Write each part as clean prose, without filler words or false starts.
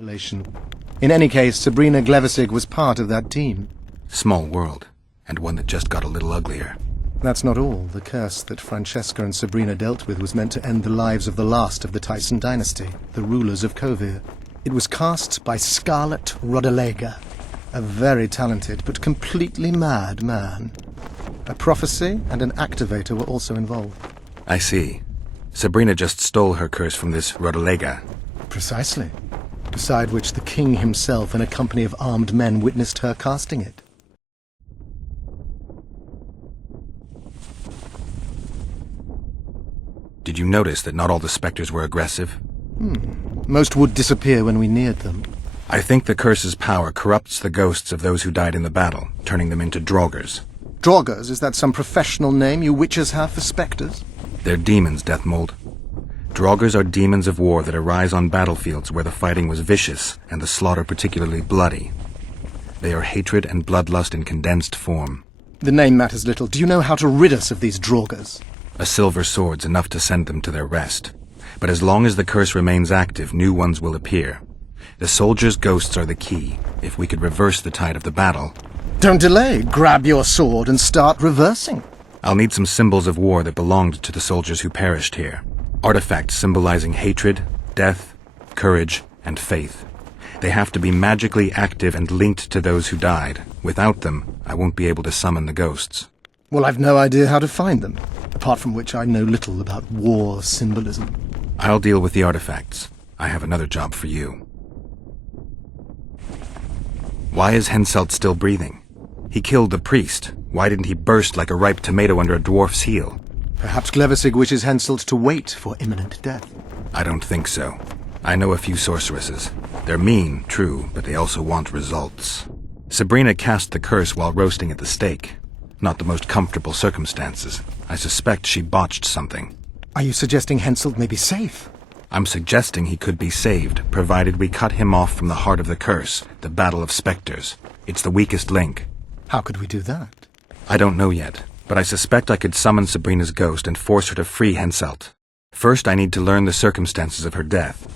Appellation. In any case, Sabrina Glevissig was part of that team. Small world, and one that just got a little uglier. That's not all. The curse that Francesca and Sabrina dealt with was meant to end the lives of the last of the Tyson dynasty, the rulers of Kovir. It was cast by Scarlet Rodalega, a very talented but completely mad man. A prophecy and an activator were also involved. I see. Sabrina just stole her curse from this Rodalega. Precisely. Beside which the king himself and a company of armed men witnessed her casting it. Did you notice that not all the specters were aggressive? Most would disappear when we neared them. I think the curse's power corrupts the ghosts of those who died in the battle, turning them into Draugrs. Draugrs, is that some professional name you witches have for specters? They're demons, Deathmold. Draugrs are demons of war that arise on battlefields where the fighting was vicious and the slaughter particularly bloody. They are hatred and bloodlust in condensed form. The name matters little. Do you know how to rid us of these Draugrs? A silver sword's enough to send them to their rest. But as long as the curse remains active, new ones will appear. The soldiers' ghosts are the key. If we could reverse the tide of the battle... Don't delay. Grab your sword and start reversing. I'll need some symbols of war that belonged to the soldiers who perished here. Artifacts symbolizing hatred, death, courage, and faith. They have to be magically active and linked to those who died. Without them, I won't be able to summon the ghosts. Well, I've no idea how to find them, apart from which I know little about war symbolism. I'll deal with the artifacts. I have another job for you. Why is Henselt still breathing? He killed the priest. Why didn't he burst like a ripe tomato under a dwarf's heel? Perhaps Glevissig wishes Henselt to wait for imminent death. I don't think so. I know a few sorceresses. They're mean, true, but they also want results. Sabrina cast the curse while roasting at the stake. Not the most comfortable circumstances. I suspect she botched something. Are you suggesting Henselt may be safe? I'm suggesting he could be saved, provided we cut him off from the heart of the curse, the Battle of Spectres. It's the weakest link. How could we do that? I don't know yet, but I suspect I could summon Sabrina's ghost and force her to free Henselt. First, I need to learn the circumstances of her death.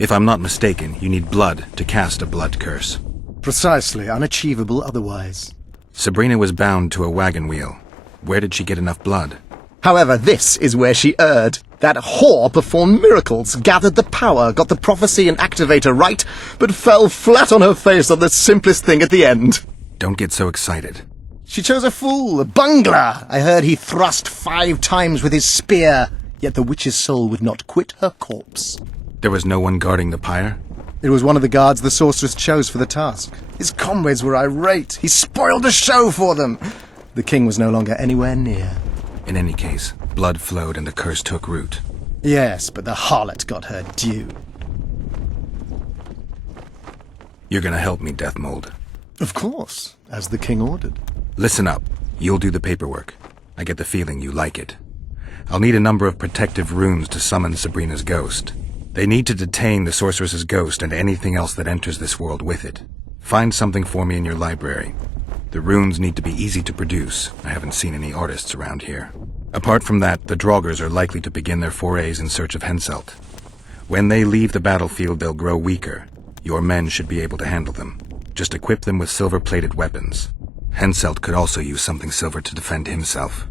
If I'm not mistaken, you need blood to cast a blood curse. Precisely, unachievable otherwise. Sabrina was bound to a wagon wheel. Where did she get enough blood? However, this is where she erred. That whore performed miracles, gathered the power, got the prophecy and activator right, but fell flat on her face on the simplest thing at the end. Don't get so excited. She chose a fool, a bungler. I heard he thrust 5 times with his spear, yet the witch's soul would not quit her corpse. There was no one guarding the pyre? It was one of the guards the sorceress chose for the task. His comrades were irate. He spoiled the show for them. The king was no longer anywhere near. In any case, blood flowed and the curse took root. Yes, but the harlot got her due. You're gonna help me, Deathmold. Of course, as the king ordered. Listen up. You'll do the paperwork. I get the feeling you like it. I'll need a number of protective runes to summon Sabrina's ghost. They need to detain the sorceress's ghost and anything else that enters this world with it. Find something for me in your library. The runes need to be easy to produce. I haven't seen any artists around here. Apart from that, the Draugrs are likely to begin their forays in search of Henselt. When they leave the battlefield, they'll grow weaker. Your men should be able to handle them. Just equip them with silver-plated weapons. Henselt could also use something silver to defend himself.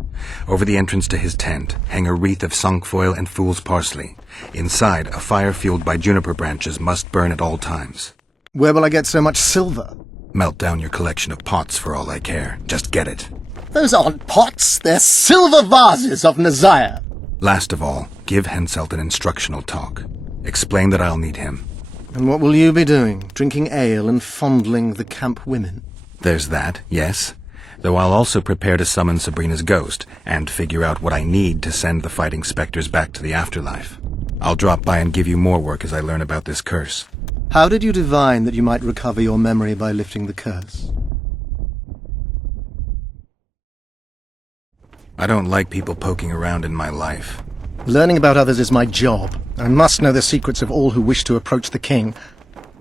Over the entrance to his tent, hang a wreath of cinquefoil and fool's parsley. Inside, a fire fueled by juniper branches must burn at all times. Where will I get so much silver? Melt down your collection of pots for all I care. Just get it. Those aren't pots, they're silver vases of Nazaya. Last of all, give Henselt an instructional talk. Explain that I'll need him. And what will you be doing? Drinking ale and fondling the camp women? There's that, yes. Though I'll also prepare to summon Sabrina's ghost, and figure out what I need to send the fighting specters back to the afterlife. I'll drop by and give you more work as I learn about this curse. How did you divine that you might recover your memory by lifting the curse? I don't like people poking around in my life. Learning about others is my job. I must know the secrets of all who wish to approach the king.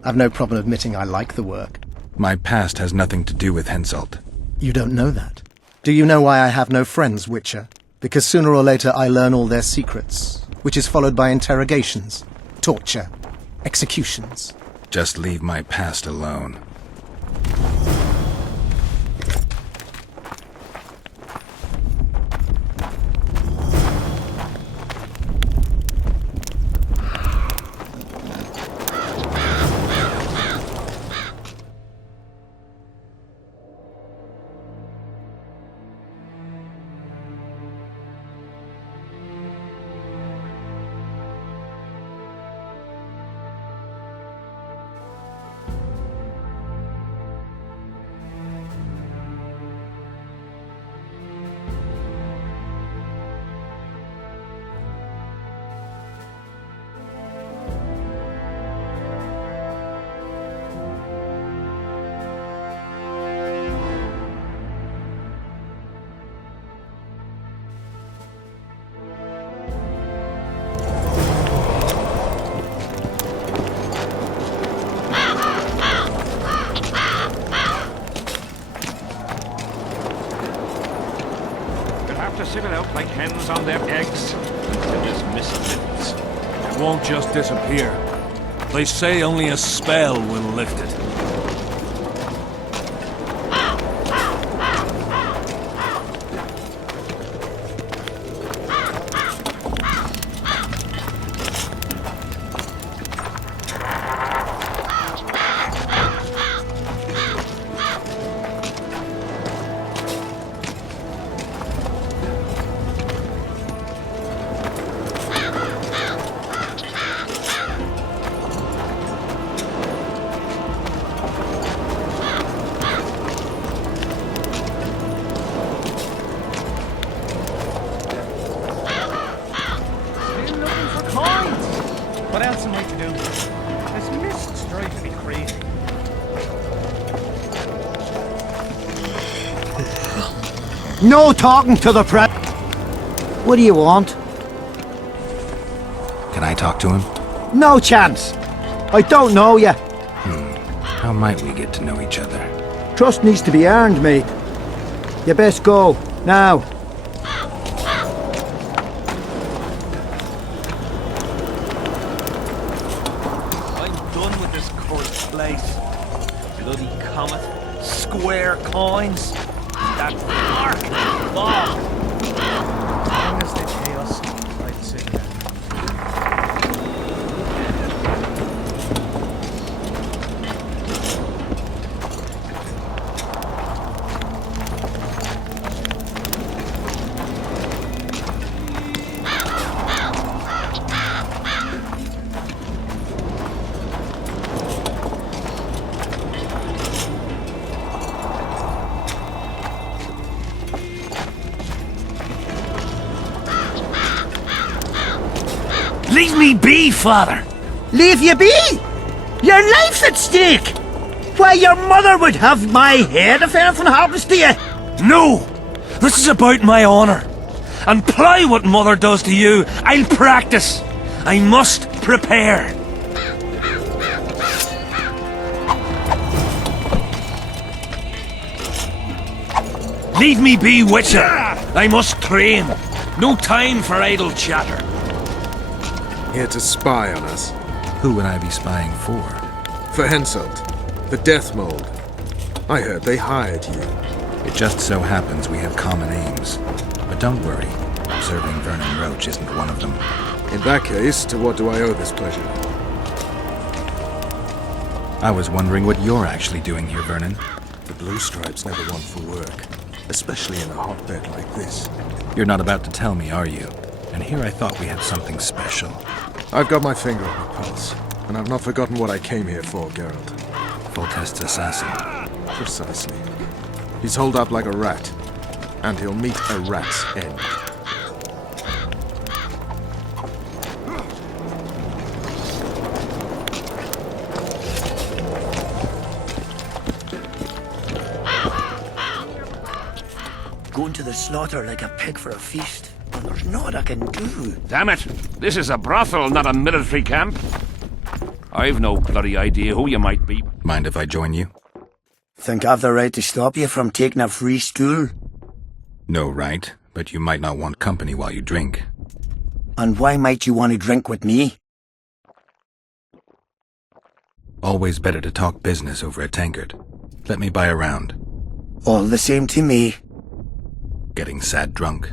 I've no problem admitting I like the work. My past has nothing to do with Henselt. You don't know that. Do you know why I have no friends, Witcher? Because sooner or later I learn all their secrets, which is followed by interrogations, torture, executions. Just leave my past alone. To sit it out like hens on their eggs until this mist lifts. It won't just disappear. They say only a spell will lift it. What else am I to do? This mist's driving me crazy. No talking to the press. What do you want? Can I talk to him? No chance. I don't know you. How might we get to know each other? Trust needs to be earned, mate. You best go, now. I'm done with this cursed place. Bloody comet, square coins, that dark fog. As long as they pay us, I'd sit there. Leave me be, father! Leave you be? Your life's at stake! Why, your mother would have my head if anything happens to you! No! This is about my honor. And ply what mother does to you, I'll practice. I must prepare. Leave me be, Witcher. I must train. No time for idle chatter. Here to spy on us. Who would I be spying for? For Henselt, the Death Mold. I heard they hired you. It just so happens we have common aims. But don't worry, observing Vernon Roach isn't one of them. In that case, to what do I owe this pleasure? I was wondering what you're actually doing here, Vernon. The Blue Stripes never want for work, especially in a hotbed like this. You're not about to tell me, are you? And here I thought we had something special. I've got my finger on the pulse, and I've not forgotten what I came here for, Geralt. Foltest's assassin. Precisely. He's holed up like a rat, and he'll meet a rat's end. Going to the slaughter like a pig for a feast, and there's naught I can do. Damn it! This is a brothel, not a military camp. I've no bloody idea who you might be. Mind if I join you? Think I've the right to stop you from taking a free stool? No right, but you might not want company while you drink. And why might you want to drink with me? Always better to talk business over a tankard. Let me buy a round. All the same to me. Getting sad drunk.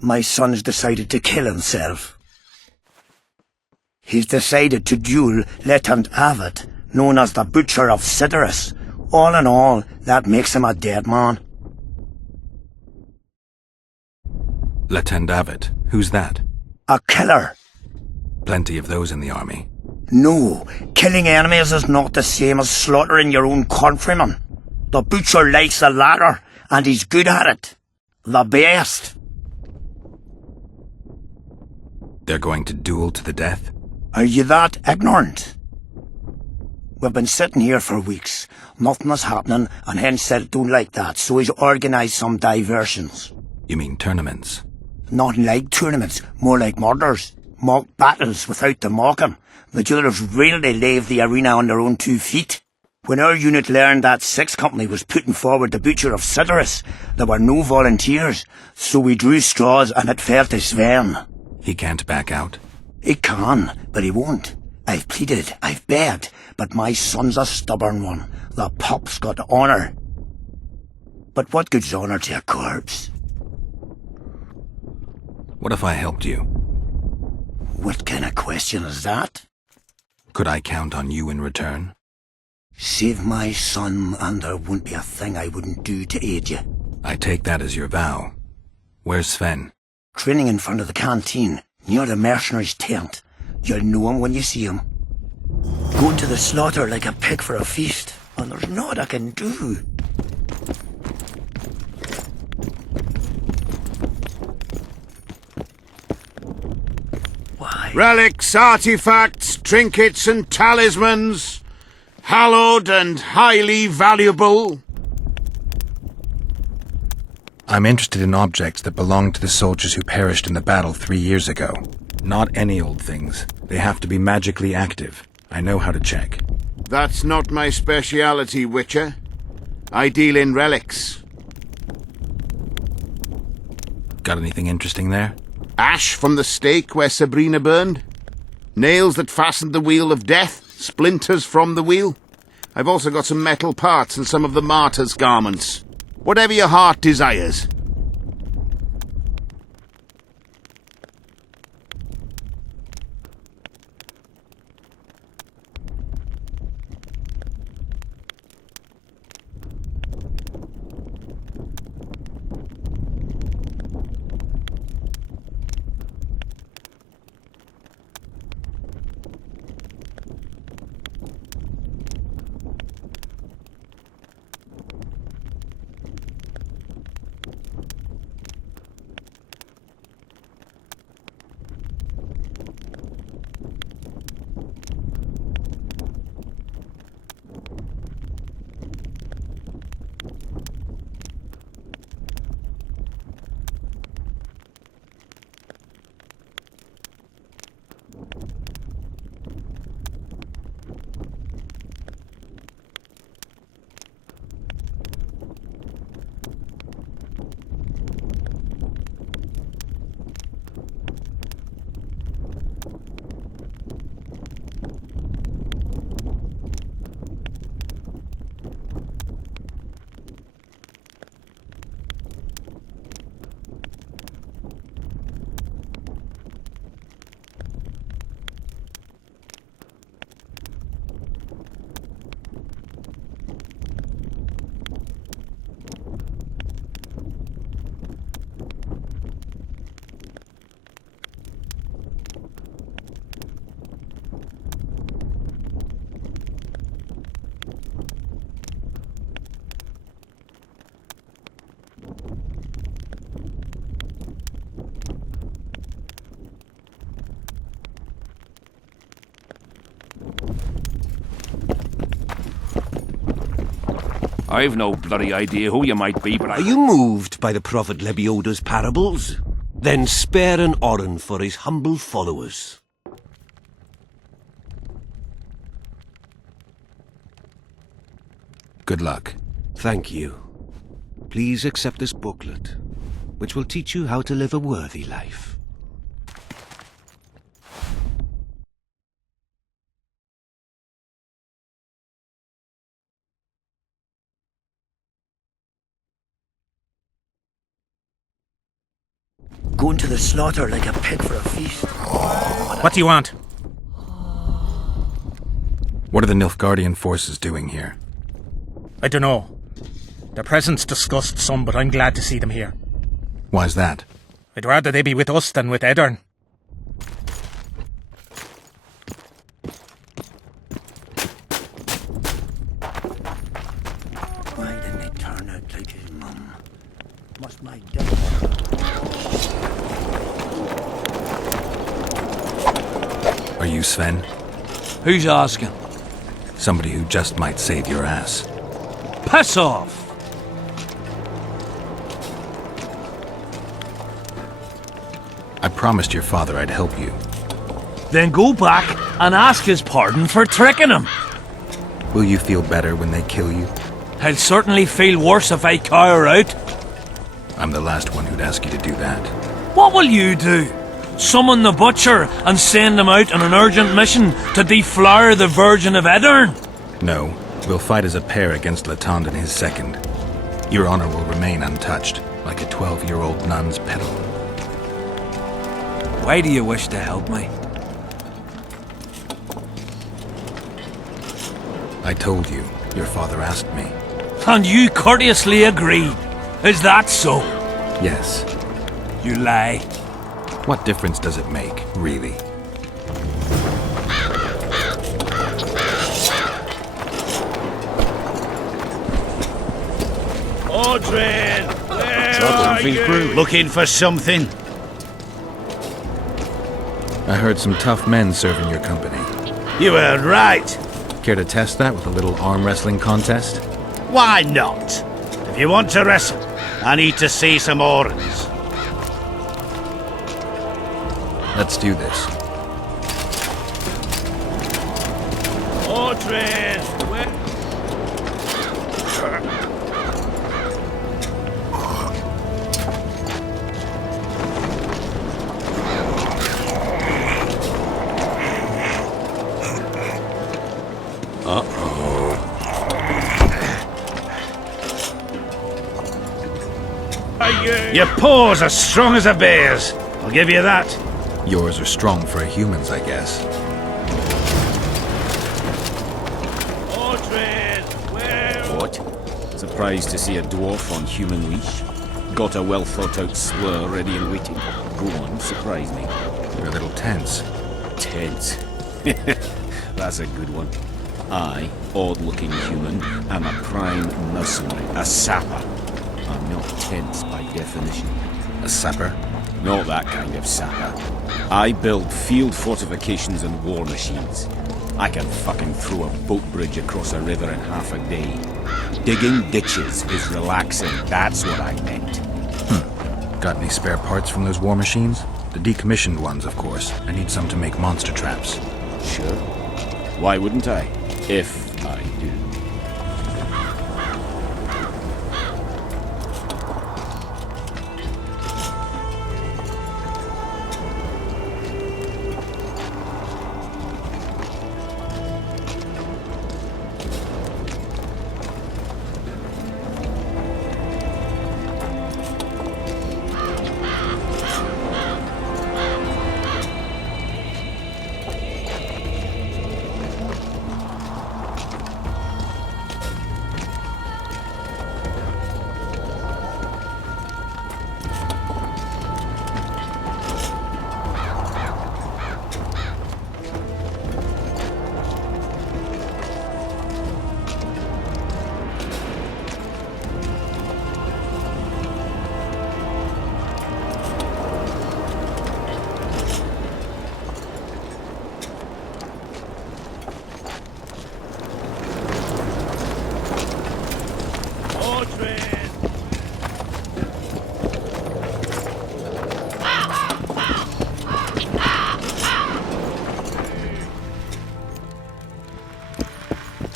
My son's decided to kill himself. He's decided to duel Lieutenant Abbott, known as the Butcher of Sidorus. All in all, that makes him a dead man. Lieutenant Abbott. Who's that? A killer. Plenty of those in the army. No, killing enemies is not the same as slaughtering your own countrymen. The Butcher likes the latter, and he's good at it. The best. They're going to duel to the death? Are you that ignorant? We've been sitting here for weeks. Nothing is happening, and Hen said don't like that, so he's organised some diversions. You mean tournaments? Not like tournaments, more like murders. Mock battles without the mocking. The jailers really leave the arena on their own 2 feet. When our unit learned that 6th Company was putting forward the Butcher of Sidorus, there were no volunteers, so we drew straws and it fell to Sven. He can't back out? He can, but he won't. I've pleaded, I've begged, but my son's a stubborn one. The pup's got honour. But what good's honour to a corpse? What if I helped you? What kind of question is that? Could I count on you in return? Save my son, and there won't be a thing I wouldn't do to aid you. I take that as your vow. Where's Sven? Training in front of the canteen, near the mercenaries' tent. You'll know him when you see him. Going to the slaughter like a pig for a feast, and there's naught I can do. Why? Relics, artifacts, trinkets and talismans. Hallowed and highly valuable. I'm interested in objects that belong to the soldiers who perished in the battle 3 years ago. Not any old things. They have to be magically active. I know how to check. That's not my speciality, Witcher. I deal in relics. Got anything interesting there? Ash from the stake where Sabrina burned. Nails that fastened the wheel of death. Splinters from the wheel. I've also got some metal parts and some of the martyr's garments. Whatever your heart desires. I've no bloody idea who you might be, but Are you moved by the Prophet Lebioda's parables? Then spare an oren for his humble followers. Good luck. Thank you. please accept this booklet, which will teach you how to live a worthy life. Going to the slaughter like a pig for a feast. What do you want? What are the Nilfgaardian forces doing here? I don't know. Their presence disgusts some, but I'm glad to see them here. Why's that? I'd rather they be with us than with Edirn. Why didn't they turn out like his mum? Must my dad... Are you Sven? Who's asking? Somebody who just might save your ass. Piss off! I promised your father I'd help you. Then go back and ask his pardon for tricking him. Will you feel better when they kill you? I'll certainly feel worse if I cower out. I'm the last one who'd ask you to do that. What will you do? Summon the butcher and send him out on an urgent mission to deflower the Virgin of Edirn? No, we'll fight as a pair against Latond and his second. Your honor will remain untouched, like a 12-year-old nun's petal. Why do you wish to help me? I told you, your father asked me. And you courteously agreed. Is that so? Yes. You lie. What difference does it make, really? Audrin, where are you? Looking for something? I heard some tough men serving your company. You were right. Care to test that with a little arm wrestling contest? Why not? If you want to wrestle, I need to see some organs. Let's do this. Audrin, where? Your paws are strong as a bear's. I'll give you that. Yours are strong for a human's, I guess. Audrin, where? What? Surprised to see a dwarf on human leash? Got a well-thought-out slur ready and waiting. Go on, surprise me. You're a little tense. Tense. That's a good one. I, odd-looking human, am a prime mercenary, a sapper. I'm not tense by definition. A sapper? Not that kind of sapper. I build field fortifications and war machines. I can fucking throw a boat bridge across a river in half a day. Digging ditches is relaxing, that's what I meant. Got any spare parts from those war machines? The decommissioned ones, of course. I need some to make monster traps. Sure. Why wouldn't I? If I do.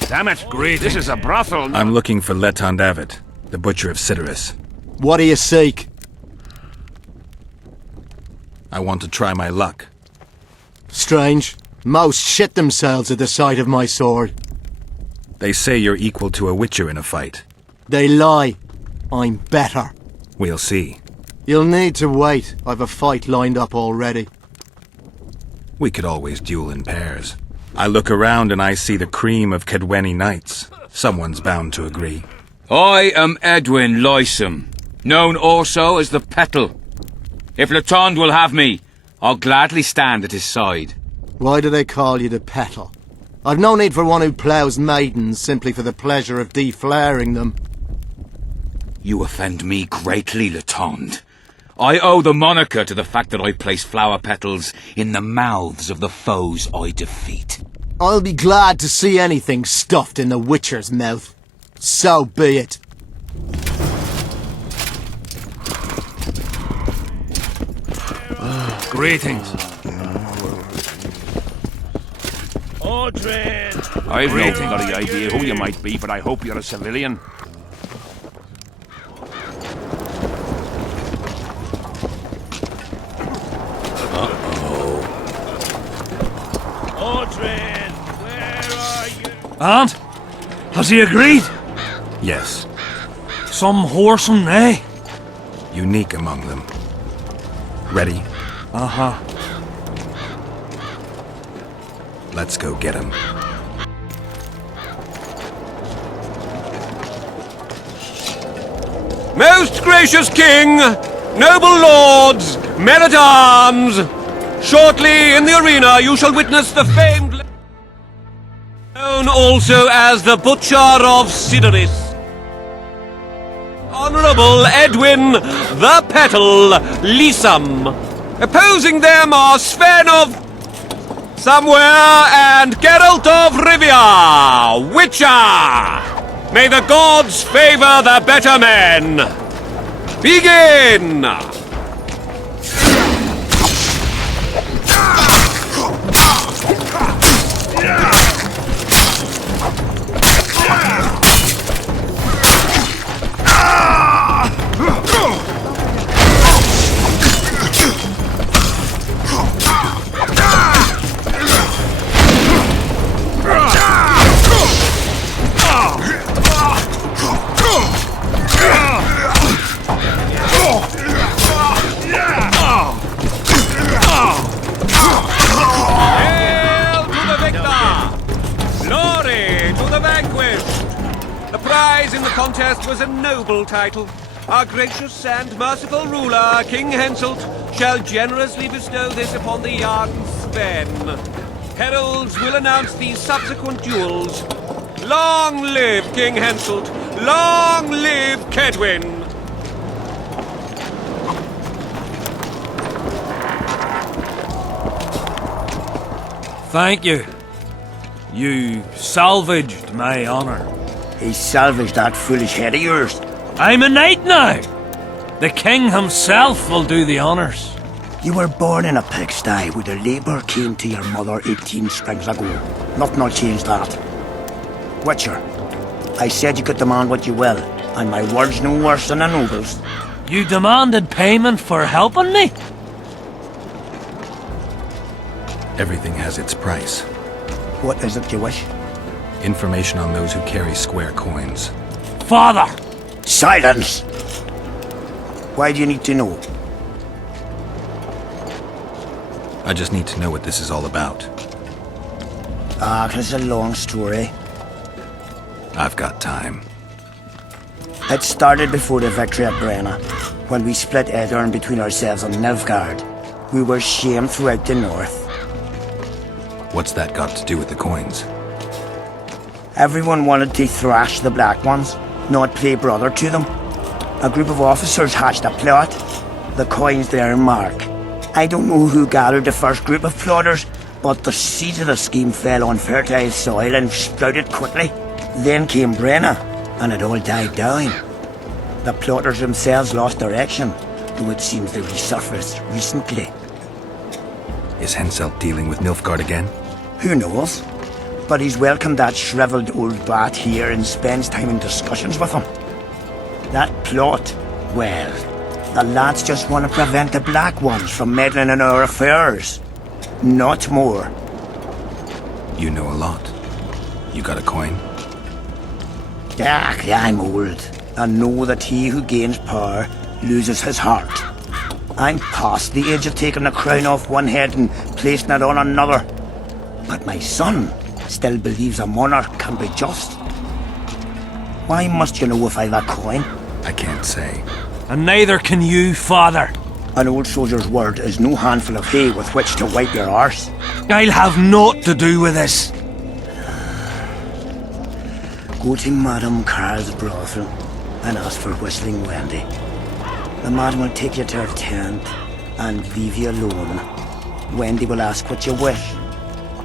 Damn it! Great. This is a brothel. I'm looking for Letond Avid, the Butcher of Cidaris. What do you seek? I want to try my luck. Strange. Most shit themselves at the sight of my sword. They say you're equal to a Witcher in a fight. They lie. I'm better. We'll see. You'll need to wait. I've a fight lined up already. We could always duel in pairs. I look around and I see the cream of Kedweni knights. Someone's bound to agree. I am Edwin Lysum, known also as the Petal. If Letond will have me, I'll gladly stand at his side. Why do they call you the Petal? I've no need for one who ploughs maidens simply for the pleasure of deflaring them. You offend me greatly, Letond. I owe the moniker to the fact that I place flower petals in the mouths of the foes I defeat. I'll be glad to see anything stuffed in the Witcher's mouth. So be it. Greetings. Audrin! I've no bloody idea who you might be, but I hope you're a civilian. Audrin! Where are you? And? Has he agreed? Yes. Some whoreson, eh? Unique among them. Ready? Uh-huh. Let's go get him. Most gracious king, noble lords, men-at-arms, shortly in the arena you shall witness the famed, known also as the Butcher of Cidaris, Honourable Edwin the Petal Lysum. Opposing them are Sven of Somewhere and Geralt of Rivia, Witcher. May the gods favour the better men. Begin! Contest was a noble title. Our gracious and merciful ruler, King Henselt, shall generously bestow this upon the Jarden Sven. Heralds will announce these subsequent duels. Long live King Henselt! Long live Kedwin! Thank you. You salvaged my honor. He salvaged that foolish head of yours. I'm a knight now. The king himself will do the honours. You were born in a pigsty where the labour came to your mother 18 springs ago. Nothing will change that. Witcher, I said you could demand what you will, and my word's no worse than a noble's. You demanded payment for helping me? Everything has its price. What is it you wish? Information on those who carry square coins. Father! Silence! Why do you need to know? I just need to know what this is all about. It's a long story. I've got time. It started before the victory at Brenna, when we split Aedirn between ourselves and Nilfgaard. We were shamed throughout the north. What's that got to do with the coins? Everyone wanted to thrash the Black Ones, not play brother to them. A group of officers hatched a plot. The coins their mark. I don't know who gathered the first group of plotters, but the seeds of the scheme fell on fertile soil and sprouted quickly. Then came Brenna, and it all died down. The plotters themselves lost direction, though it seems they resurfaced recently. Is Henselt dealing with Nilfgaard again? Who knows? But he's welcomed that shriveled old bat here and spends time in discussions with him. That plot, well, the lads just want to prevent the Black Ones from meddling in our affairs. Not more. You know a lot. You got a coin? I'm old, and know that he who gains power loses his heart. I'm past the age of taking the crown off one head and placing it on another. But my son still believes a monarch can be just. Why must you know if I've a coin? I can't say. And neither can you, father. An old soldier's word is no handful of hay with which to wipe your arse. I'll have naught to do with this. Go to Madame Carl's brothel and ask for Whistling Wendy. The madam will take you to her tent and leave you alone. Wendy will ask what you wish.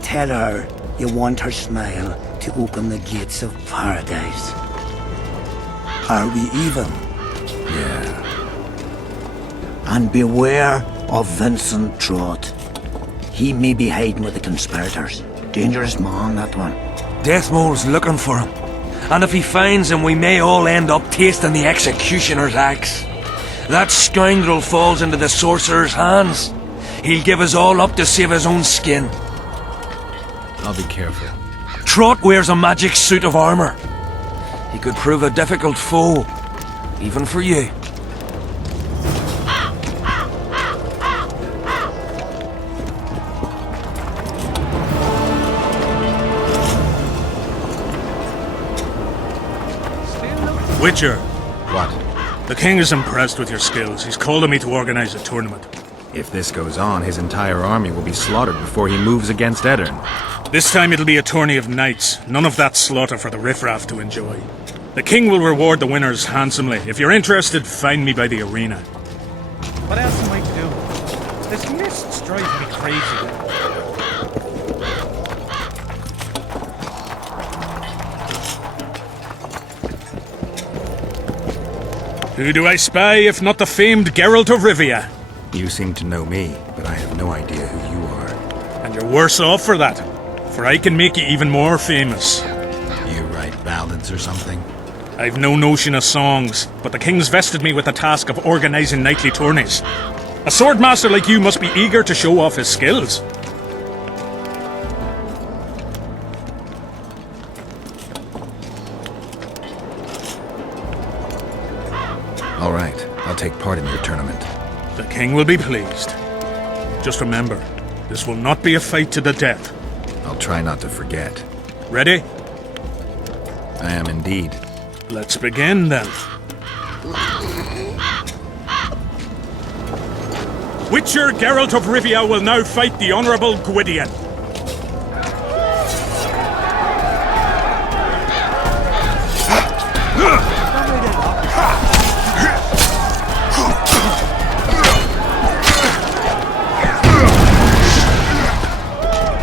Tell her you want her smile to open the gates of paradise. Are we even? Yeah. And beware of Vincent Trott. He may be hiding with the conspirators. Dangerous man, that one. Deathmole's looking for him. And if he finds him, we may all end up tasting the executioner's axe. That scoundrel falls into the sorcerer's hands. He'll give us all up to save his own skin. I'll be careful. Trott wears a magic suit of armor. He could prove a difficult foe, even for you. Witcher, What? the king is impressed with your skills. He's called on me to organize a tournament. If this goes on, his entire army will be slaughtered before he moves against Eddern. This time it'll be a tourney of knights. None of that slaughter for the riffraff to enjoy. The king will reward the winners handsomely. If you're interested, find me by the arena. What else am I to do? This mist's driving me crazy. Who do I spy if not the famed Geralt of Rivia? You seem to know me, but I have no idea who you are. And you're worse off for that, for I can make you even more famous. You write ballads or something? I've no notion of songs, but the king's vested me with the task of organizing knightly tourneys. A swordmaster like you must be eager to show off his skills. All right, I'll take part in your tournament. The king will be pleased. Just remember, this will not be a fight to the death. I'll try not to forget. Ready? I am indeed. Let's begin then. Witcher Geralt of Rivia will now fight the Honourable Gwydion.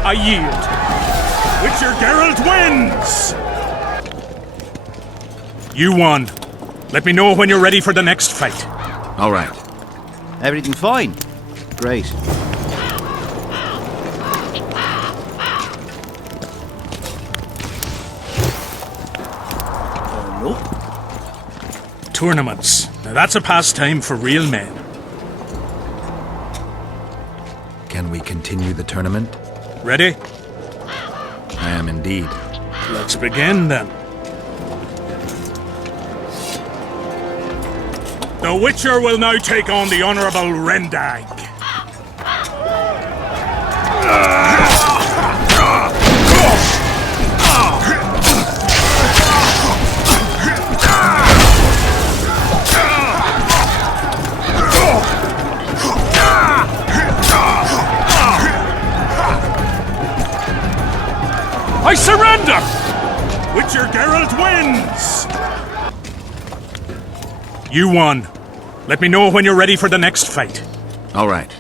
I yield. Witcher Geralt wins! You won. Let me know when you're ready for the next fight. All right. Everything fine? Great. Tournaments. Now that's a pastime for real men. Can we continue the tournament? Ready? I am indeed. Let's begin then. The Witcher will now take on the Honourable Rendag. I surrender! Witcher Geralt wins! You won. Let me know when you're ready for the next fight. All right.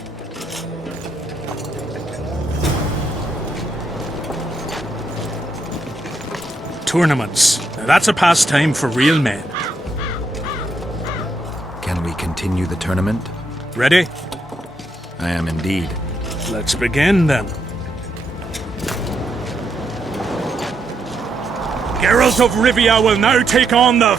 Tournaments. Now that's a pastime for real men. Can we continue the tournament? Ready? I am indeed. Let's begin then. Geralt of Rivia will now take on the...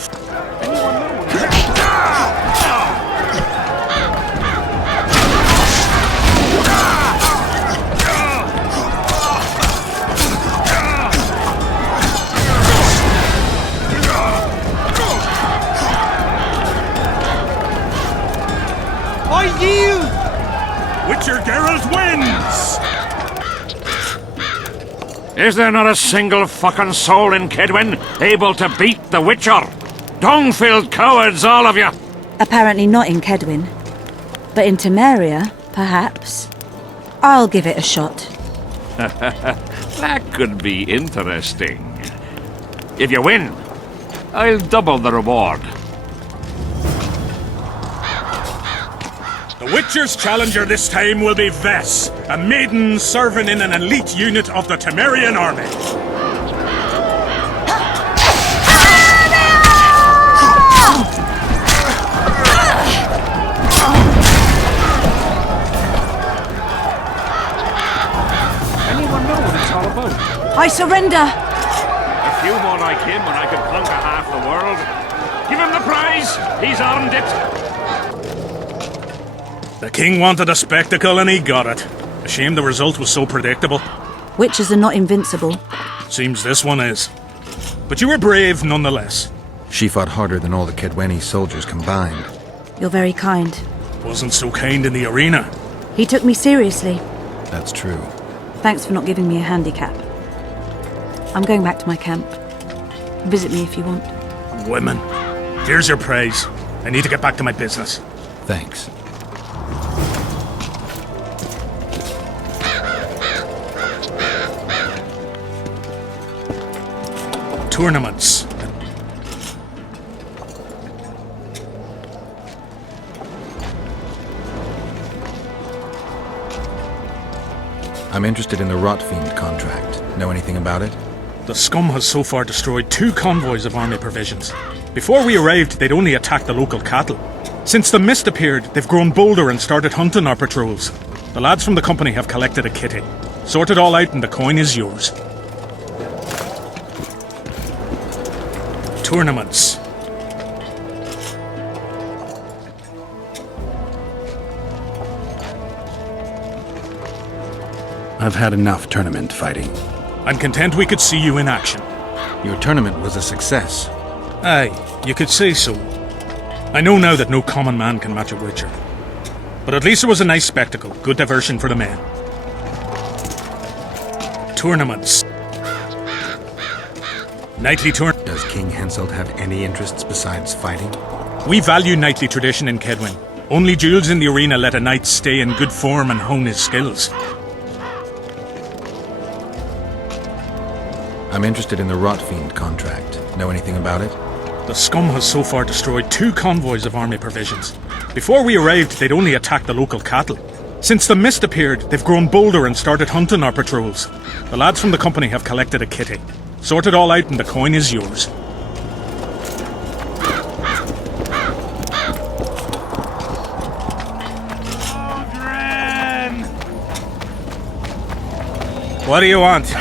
Witcher Geralt wins! Is there not a single fucking soul in Kedwin able to beat the Witcher? Dung-filled cowards, all of you! Apparently not in Kedwin. But in Temeria, perhaps. I'll give it a shot. That could be interesting. If you win, I'll double the reward. The Witcher's challenger this time will be Vess, a maiden serving in an elite unit of the Temerian army. Anyone know what it's all about? I surrender! A few more like him and I could conquer half the world. Give him the prize! He's earned it! The king wanted a spectacle and he got it. A shame the result was so predictable. Witches are not invincible. Seems this one is. But you were brave nonetheless. She fought harder than all the Kedweni soldiers combined. You're very kind. Wasn't so kind in the arena. He took me seriously. That's true. Thanks for not giving me a handicap. I'm going back to my camp. Visit me if you want. Women. Here's your praise. I need to get back to my business. Thanks. Tournaments. I'm interested in the Rotfiend contract. Know anything about it? The scum has so far destroyed 2 convoys of army provisions. Before we arrived, they'd only attacked the local cattle. Since the mist appeared, they've grown bolder and started hunting our patrols. The lads from the company have collected a kitty. Sort it all out and the coin is yours. Tournaments. I've had enough tournament fighting. I'm content we could see you in action. Your tournament was a success. Aye, you could say so. I know now that no common man can match a Witcher. But at least it was a nice spectacle, good diversion for the men. Tournaments. Knightly tournament. Does King Henselt have any interests besides fighting? We value knightly tradition in Kedwin. Only duels in the arena let a knight stay in good form and hone his skills. I'm interested in the Rotfiend contract. Know anything about it? The scum has so far destroyed 2 convoys of army provisions. Before we arrived, they'd only attacked the local cattle. Since the mist appeared, they've grown bolder and started hunting our patrols. The lads from the company have collected a kitty. Sort it all out and the coin is yours. What do you want?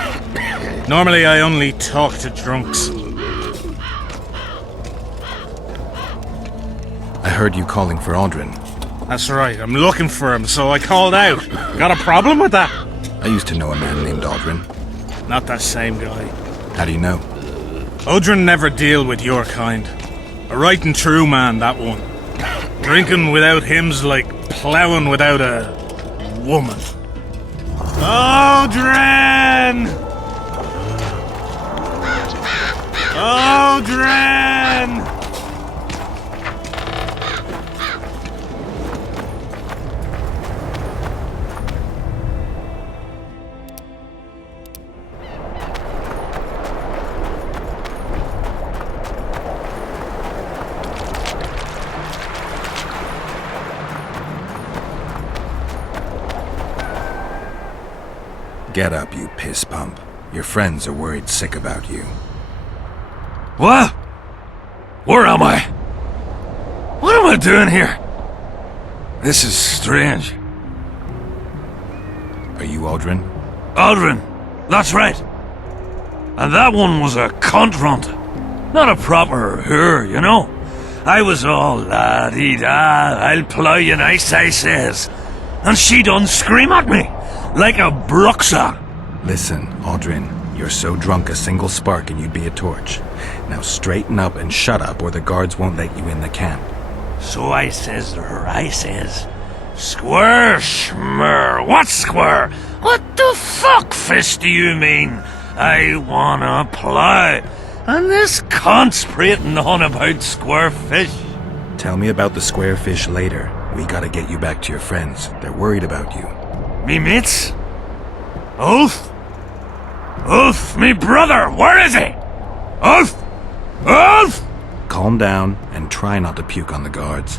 Normally I only talk to drunks. I heard you calling for Aldrin. That's right, I'm looking for him, so I called out. Got a problem with that? I used to know a man named Aldrin. Not that same guy. How do you know? Odrin never deal with your kind. A right and true man, that one. Drinking without him's like ploughing without a woman. Odrin! Odrin! Get up, you piss pump. Your friends are worried sick about you. What? Where am I? What am I doing here? This is strange. Are you Aldrin? Aldrin, that's right. And that one was a cunt runt. Not a proper her, you know. I was all la-dee-da, I'll plough you nice, I says. And she done scream at me, like a bruxa. Listen, Aldrin, you're so drunk a single spark and you'd be a torch. Now straighten up and shut up or the guards won't let you in the camp. So I says to her, I says, Square, schmer. What square? What the fuck fish do you mean? I wanna play. And this cunt's prating on about square fish. Tell me about the square fish later. We gotta get you back to your friends. They're worried about you. Me mates? Ulf? Ulf, me brother, where is he? Ulf! Ulf! Calm down and try not to puke on the guards.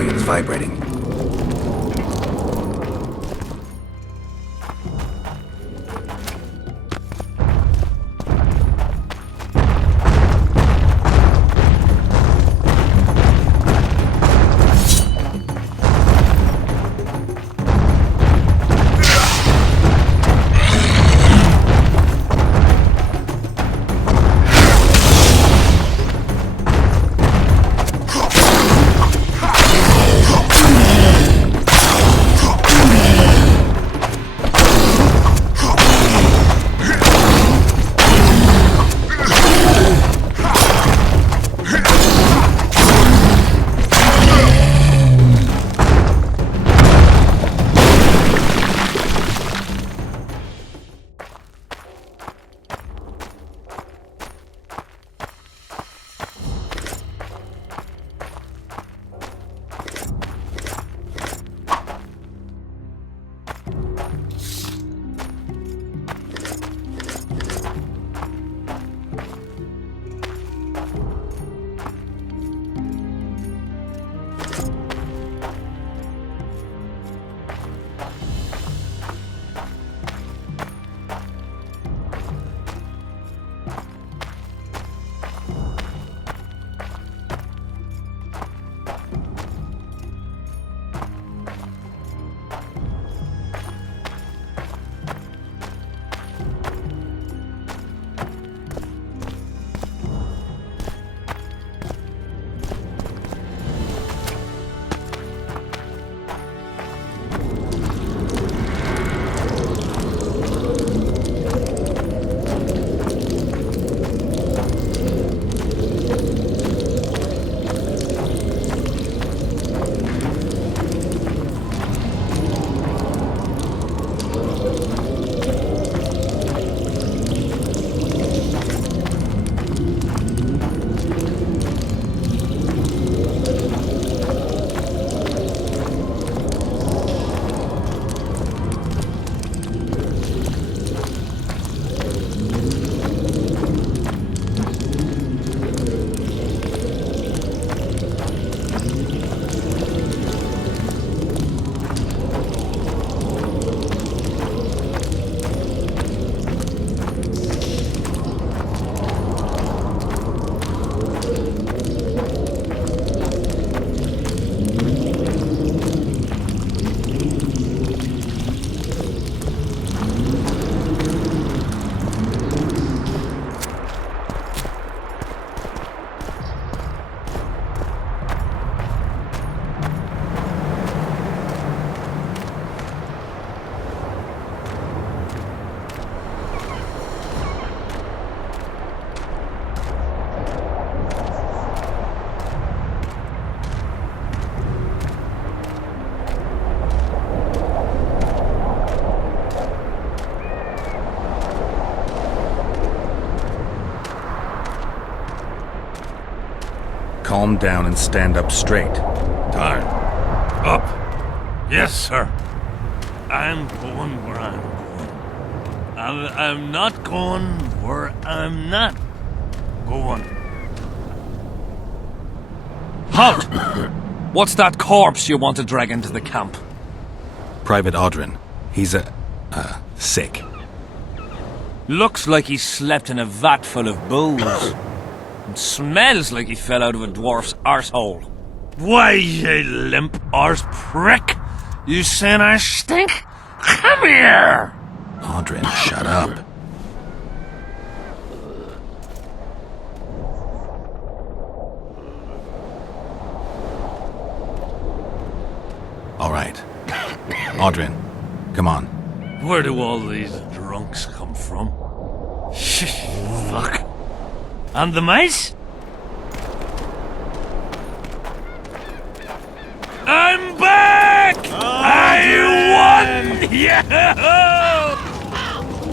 medallions vibrating. Calm down and stand up straight. Time. Up. Yes, sir. I'm going where I'm going. I'm not going where I'm not going. Halt! What's that corpse you want to drag into the camp? Private Audrin. He's sick. Looks like he slept in a vat full of booze. It smells like he fell out of a dwarf's arsehole. Why, you limp arse prick! You saying I stink? Come here! Audrin, shut up. All right. Audrin, come on. Where do all these drunks come from? Fuck. And the mice? I'm back! I won! Yeah!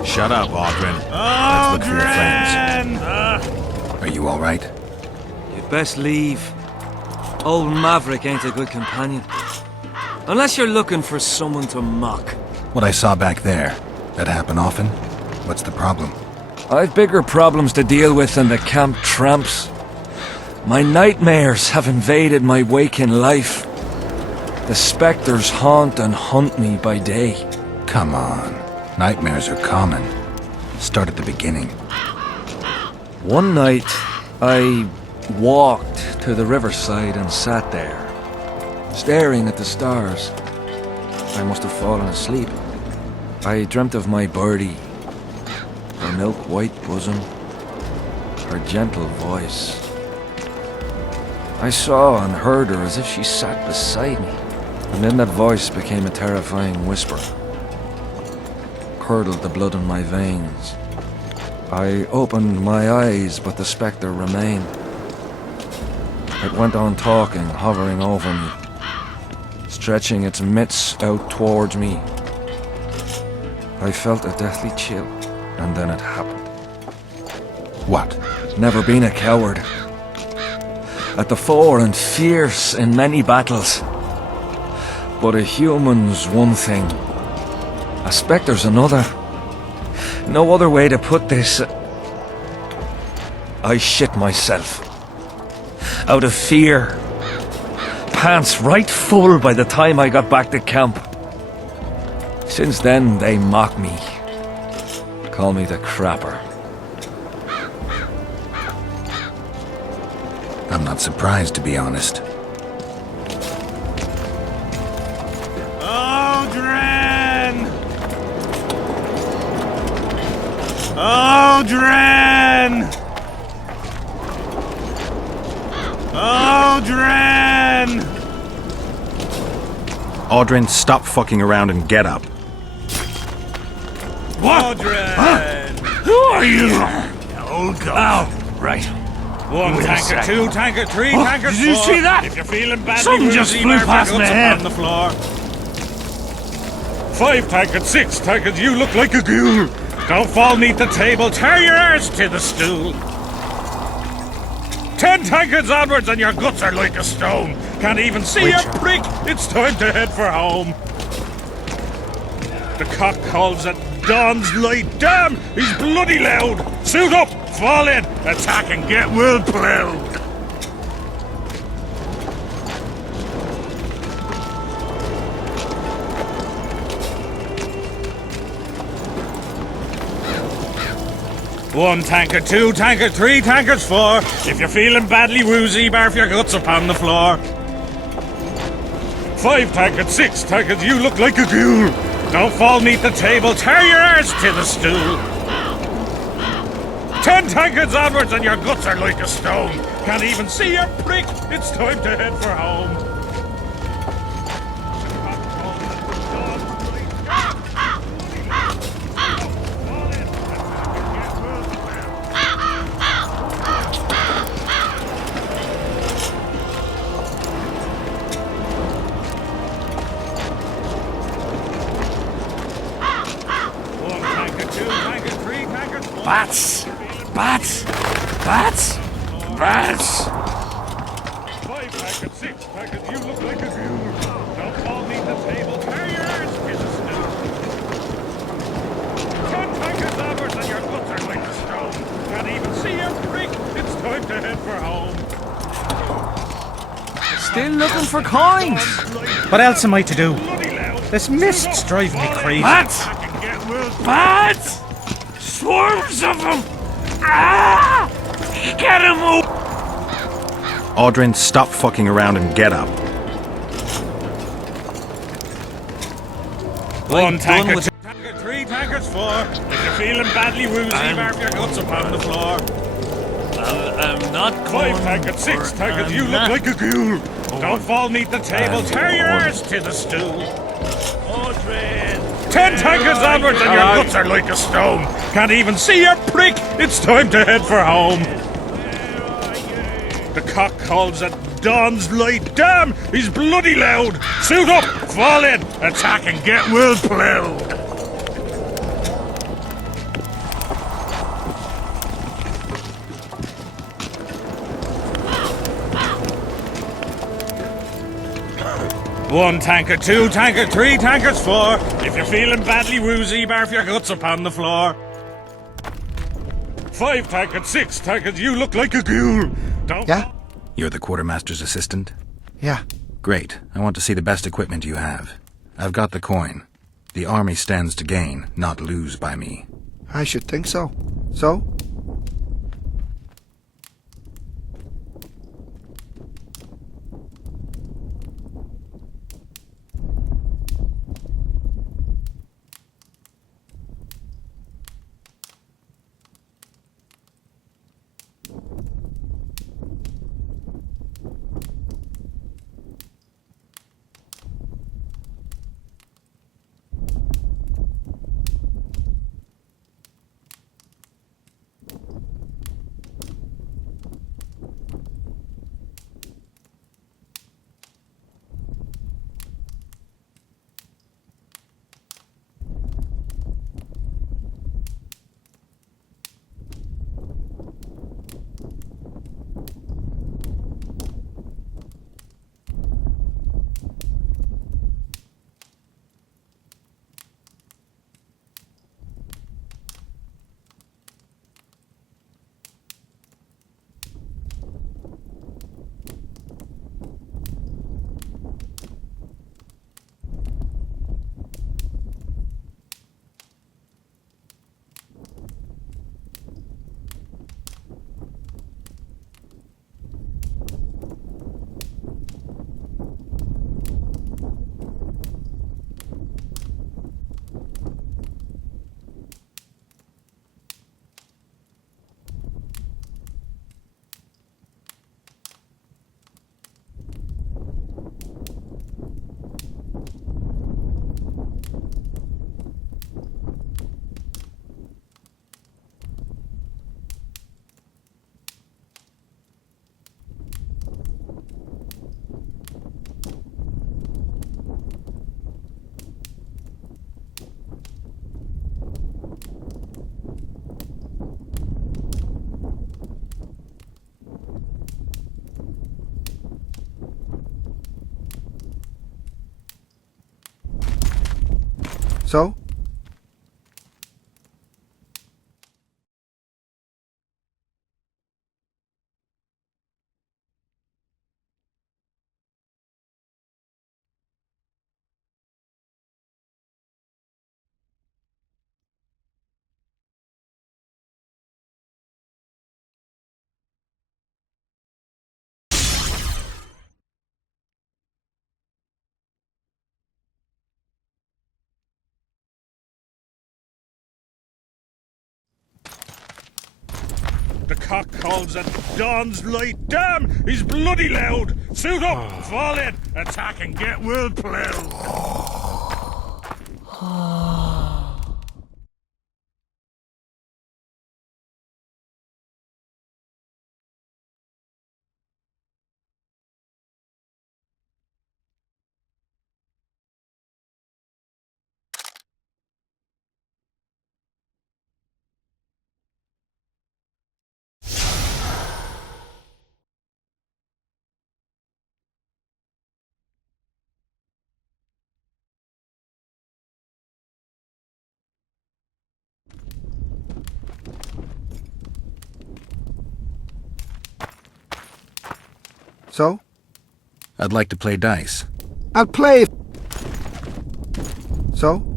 Shut up, Audrin. Let's look for your friends. Are you all right? You'd best leave. Old Maverick ain't a good companion. Unless you're looking for someone to mock. What I saw back there, that happen often? What's the problem? I've bigger problems to deal with than the camp tramps. My nightmares have invaded my waking life. The spectres haunt and hunt me by day. Come on. Nightmares are common. Start at the beginning. One night, I walked to the riverside and sat there, staring at the stars. I must have fallen asleep. I dreamt of my birdie, her milk-white bosom, her gentle voice. I saw and heard her as if she sat beside me, and then that voice became a terrifying whisper, curdled the blood in my veins. I opened my eyes, but the spectre remained. It went on talking, hovering over me, stretching its mitts out towards me. I felt a deathly chill, and then it happened. What? Never been a coward. At the fore and fierce in many battles. But a human's one thing, a spectre's another. No other way to put this. I shit myself. Out of fear. Pants right full by the time I got back to camp. Since then, they mock me. Call me the crapper. I'm not surprised, to be honest. Odren! Odren! Odren! Audrin, stop fucking around and get up. What? Odren! Huh? Who are you? Old God. Oh, right. One tanker, two tanker, three tanker, Did you four. see that? If you're feeling badly Something just woozy, flew mark past your my guts head. upon the floor. 5 tankers, 6 tankers, you look like a ghoul. Don't fall neath the table, tear your arse to the stool. 10 tankards onwards and your guts are like a stone. Can't even see your prick, it's time to head for home. The cock calls at dawn's light, damn, he's bloody loud. Suit up, fall in, attack and get well ploughed. One tanker, 2 tankers, 3 tankers, 4. If you're feeling badly woozy, barf your guts upon the floor. 5 tankers, 6 tankers, you look like a ghoul. Don't fall neath the table, tear your arse to the stool. 10 tankards onwards and your guts are like a stone. Can't even see your prick, it's time to head for home. Bats! Bats! Bats! Bats! 5 tankers, 6 tankers, you look like a ghoul. Don't fall neath the table, tear your arse to the stool. 10 tankers onwards and your guts are like a stone. Can't even see your prick, it's time to head for home. Still looking for coins. What else am I to do? This mist's driving me crazy. Bats! Bats! Swarms of them! Ah! Get him up! Audrin, stop fucking around and get up. 1 tanker, 2 tankers, 3 tankers, 4. If you're feeling badly woozy, barf your guts upon the floor. I'm not 5 tankers, 6 tankers, you look like a ghoul. Don't fall neath the table, tear your arse to the stool. 10 tankers onwards and your guts are like a stone. Can't even see your prick, it's time to head for home. The cock calls at dawn's light, damn, he's bloody loud. Suit up, fall in, attack and get well ploughed. One tanker, 2 tankers, 3 tankers, 4. If you're feeling badly woozy, barf your guts upon the floor. 5 tankers, 6 tankers, you look like a ghoul. Don't Yeah? You're the quartermaster's assistant? Yeah. Great. I want to see the best equipment you have. I've got the coin. The army stands to gain, not lose by me. I should think so. So? So? The cock calls at dawn's light. Damn, he's bloody loud. Suit up, fall in, attack and get well plowed. So? I'd like to play dice. I'll play. So?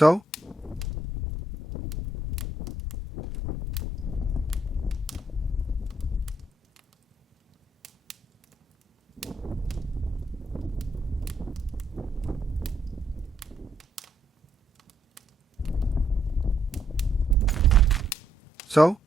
So? So?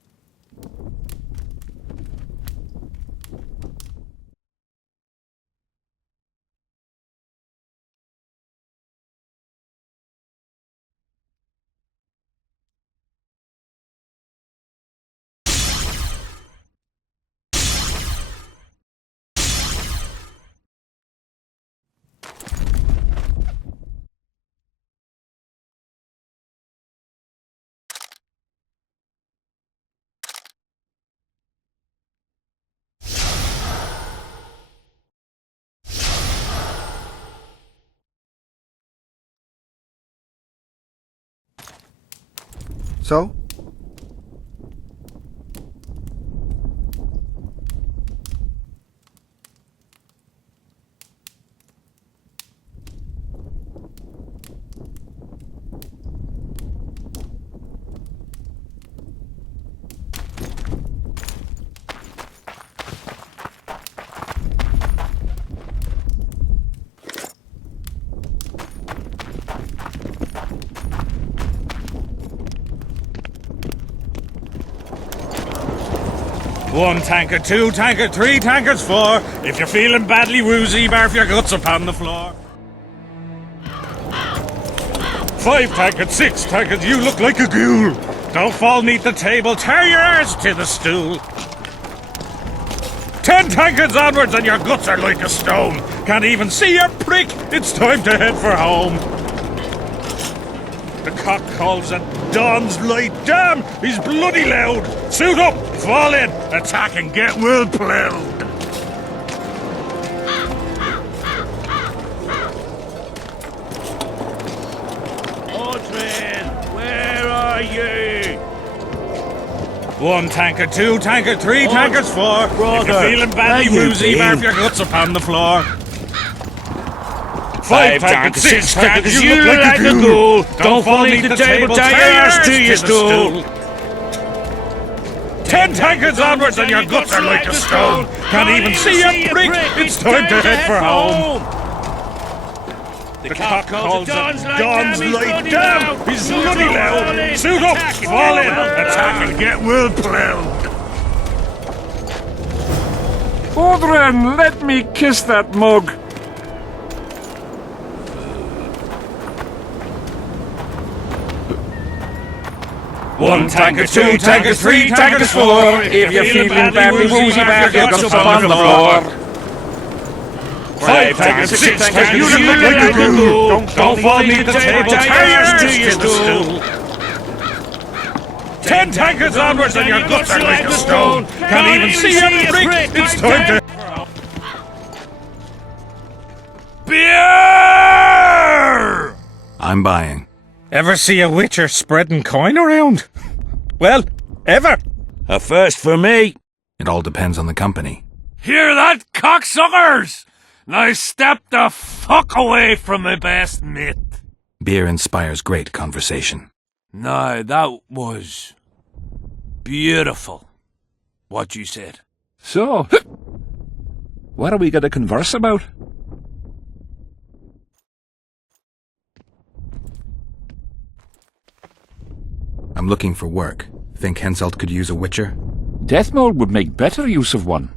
So? One tankard, two tankard, three tankards, four. If you're feeling badly woozy, barf your guts upon the floor. 5 tankards, 6 tankards, you look like a ghoul. Don't fall neath the table, tear your arse to the stool. 10 tankards onwards and your guts are like a stone. Can't even see your prick, it's time to head for home. The cock calls at dawn's light. Damn, he's bloody loud. Suit up, fall in, attack and get well ploughed. Audrin, where are you? 1 tankard, 2 tankard, 3 tankards, 4. brother, If you're feeling badly where you woozy, been? barf your guts upon the floor. 5 5 tankards, 6 tankards, tankards, you look like a ghoul. Don't fall neath the table, tie tear your arse arse to your the stool. 10 tankards onwards and your guts are like a stone. Can't even see your prick, it's time to head for home. The cock calls at dawn's light. Damn, he's bloody loud. Suit up, fall in, attack and get well ploughed. Audrin, let me kiss that mug. One tankard, 2 tankards, 3 tankards, 4. If you're feeling badly woozy, back your guts up on the floor. 5 tankards, 6 tankards, you look like a ghoul. Don't fall neath the table, tear your arse to the stool. 10 tankards onwards and your guts are like a stone. Can't even see your prick, it's time to... Beer! I'm buying. Ever see a witcher spreading coin around? Well, ever. A first for me. It all depends on the company. Hear that, cocksuckers? Now step the fuck away from my best mate. Beer inspires great conversation. No, that was beautiful, what you said. So, what are we going to converse about? I'm looking for work. Think Henselt could use a witcher? Deathmold would make better use of one.